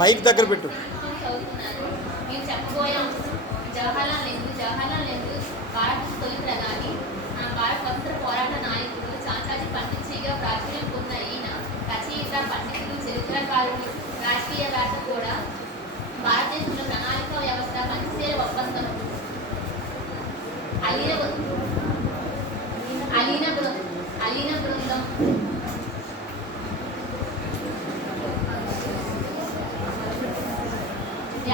Mic దగ్గర పెట్టు. నేను చెప్పబోయే జవహర్లాల్ నెహ్రూ భారత తొలి ప్రధాని, భారత స్వతంత్ర పోరాట నాయకుడు, చాచాజీ పండిట్జీగా ప్రాచుర్యం పొందిన ఈయన రచయిత, పండితుడు, చరిత్రకారుడు, రాజకీయవేత్త కూడా. భారతదేశంలో ప్రణాళిక వ్యవస్థ, పంచశీల ఒప్పందం, అలీన బృందం,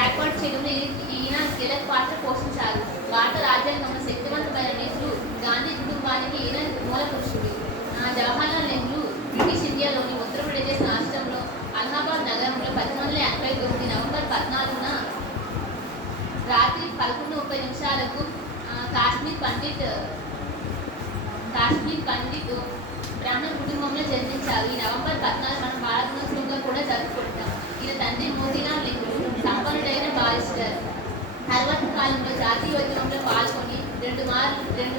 ఏర్పాటు చేయడంలో ఈయన కీలక పాత్ర పోషించారు. భారత రాజ్యాంగంలో శక్తివంతమైన నేతలు గాంధీ కుటుంబానికి ఈయన మూల పురుషుడు. జవహర్లాల్ నెహ్రూ బ్రిటిష్ ఇండియాలోని ఉత్తరప్రదేశ్ రాష్ట్రంలో అలహాబాద్ నగరంలో 1889 నవంబర్ 14న రాత్రి 11:30 కాశ్మీర్ పండిట్ బ్రాహ్మణ కుటుంబంలో జన్మించారు. ఈ నవంబర్ 14 మనం భారత దినోత్సవంగా కూడా జరుపుకుంటాం. ఈయన తండ్రి మోతీలాల్ నెహ్రూ సంపన్నుడైన బారిస్టర్. తర్వాత కాలంలో జాతీయ ఉద్యమంలో పాల్గొని రెండు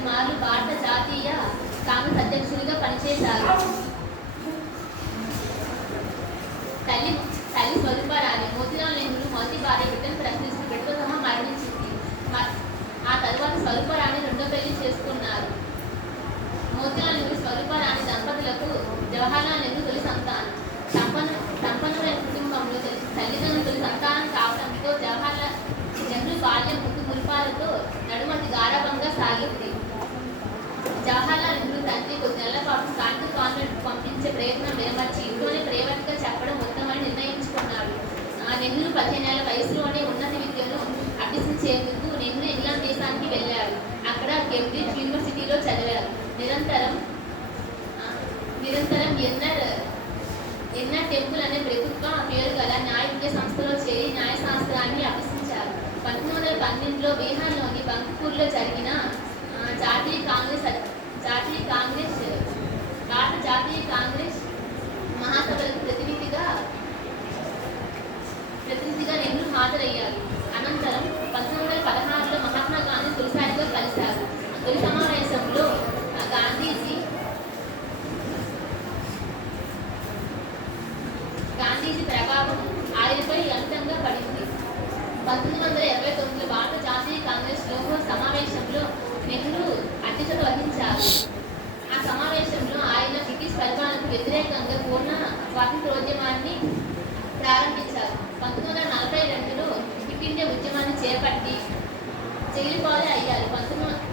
మార్లు భారత జాతీయ కాంగ్రెస్ అధ్యక్షుడిగా పనిచేశారు. తల్లి స్వరూపారాణి. మోతీలాల్ నెహ్రూ మొదటి భార్య బిడ్డను ప్రశ్నిస్తూ బిడ్డతో సహా మరణించింది. ఆ తరువాత స్వరూపారాణి రెండో పెళ్లి చేసుకున్నారు. మోతీలాల్ నెహ్రూ, స్వరూపారాణి దంపతులకు జవహర్లాల్ నెహ్రూ తొలి సంతానం. సంపన్నమైన కుటుంబంలో తల్లిదండ్రులు తొలి సంతానం కావడంతో జవహర్లాల్ నెహ్రూ బాల్యం మురిపాలతో నడుమతి గారాబంగా సాగింది. జవహర్లాల్ నెహ్రూ తండ్రి కొద్ది నెలల పాటు స్థానిక కాన్వెంట్ పంపించే ప్రయత్నం విరమర్చి ఇంట్లోనే ప్రైవేట్గా చెప్పడం ఉత్తమని నిర్ణయించుకున్నాడు. నెహ్రూ 15 ఏళ్ల వయసులోనే ఉన్నత విద్యను అభ్యసించేందుకు నెహ్రూ ఇంగ్లాండ్ దేశానికి వెళ్ళారు. అక్కడ కేంబ్రిడ్జ్ యూనివర్సిటీలో చదివారు. నిరంతరం ఎన్నర్ టెంపుల్ అనే ప్రభుత్వ పేరు గల న్యాయ విద్యా సంస్థలో చేరి న్యాయశాస్త్రాన్ని అభ్యసించారు. 1912లో బీహార్లోని బంకిపూర్లో జరిగిన భారత జాతీయ కాంగ్రెస్ మహాసభలకు ప్రతినిధిగా నెహ్రూ హాజరయ్యారు. అనంతరం 1916లో మహాత్మా గాంధీ తొలిసారిగా కలిశారు. తొలి సమావేశంలో గాంధీజీ ప్రభావం ఆయనపై అమితంగా పడింది. 1929లో భారత జాతీయ కాంగ్రెస్ లోగో సమావేశంలో నెహ్రూ అధ్యక్షత వహించారు. ఆ సమావేశంలో ఆయన బ్రిటిష్ పరిపాలనకు వ్యతిరేకంగా పూర్ణ స్వాతంత్రోద్యమాన్ని ప్రారంభించారు. 1942లో క్విట్ ఇండియా ఉద్యమాన్ని చేపట్టి జైలు పాలే అయ్యారు.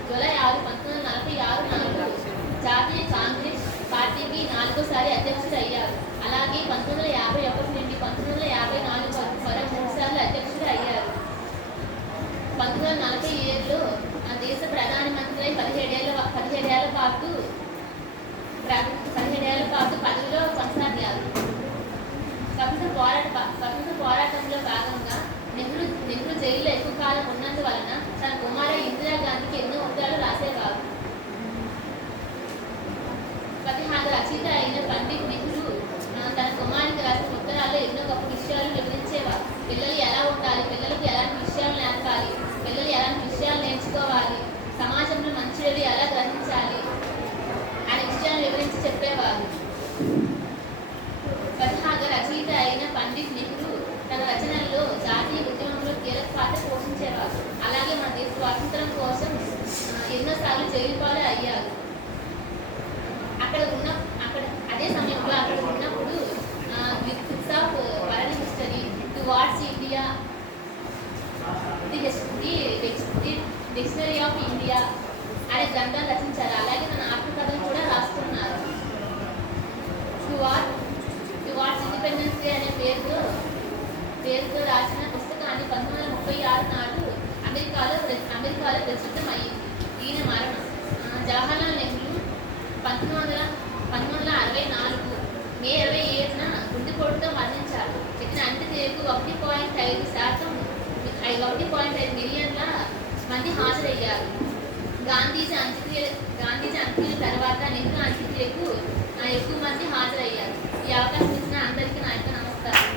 జూలై 6, 1946 నాడు జాతీయ కాంగ్రెస్ పార్టీకి 4వ అధ్యక్షుడు అయ్యారు. అలాగే 1951 నుండి 1954 వరకు మరో 3 సార్లు అధ్యక్షుడు అయ్యారు. 1947లో దేశ ప్రధానమంత్రి 17 ఏళ్ల పాటు పదవిలో కొనసాగారు. స్వతంత్ర పోరాటంలో భాగంగా నెహ్రూ జైల్లో ఎక్కువ కాలం ఉన్నందువలన తన కుమార్తె ఇందిరాగాంధీకి ఎన్నో ఉత్తరాలు రాసేవారు. ప్రతిహార రచయిత అయిన పండిట్ నెహ్రూ తన కుమారునికి రాసిన ఉత్తరాల్లో ఎన్నో గొప్ప విషయాలు వివరించేవారు. పిల్లలు ఎలా ఉండాలి, పిల్లలకు ఎలాంటి విషయాలు నేర్పాలి, పిల్లలు ఎలాంటి విషయాలు నేర్చుకోవాలి, సమాజంలో మంచి చెడు ఎలా గ్రహించాలి అనే విషయాలు వివరించి చెప్పేవారు. ప్రతిహార రచయిత అయిన పండిట్ నెహ్రూ తన రచనల్లో జాతీయ ఉద్యమంలో కీలక పాత్ర పోషించేవారు. అలాగే మన దేశ స్వాతంత్రం కోసం ఎన్నోసార్లు జైలు పాలు అయ్యారు. అదే సమయంలో అక్కడ ఉన్నప్పుడు with of world history towards India, the dictionary of India అనే గ్రంథాలు రచించారు. అలాగే తన ఆత్మకథను కూడా రాసుకున్నారు. టువార్డ్స్ ఇండిపెండెన్స్ డే అనే పేరుతో రాసిన పుస్తకాన్ని 1936 నాడు అమెరికాలో ప్రచురితమైంది. ఈయన మరణం. జవహర్లాల్ నెహ్రూ 1964 మే 27న గుండెపోటుతో మరణించారు. ఇతని అంత్యక్రియకు 1.5 మిలియన్ల మంది హాజరయ్యారు. గాంధీజీ అంత్యక్రియల తర్వాత నెహ్రూ అంత్యక్రియకు ఎక్కువ మంది హాజరయ్యారు. ఈ అవకాశం ఇచ్చిన అందరికీ నా యొక్క నమస్కారం.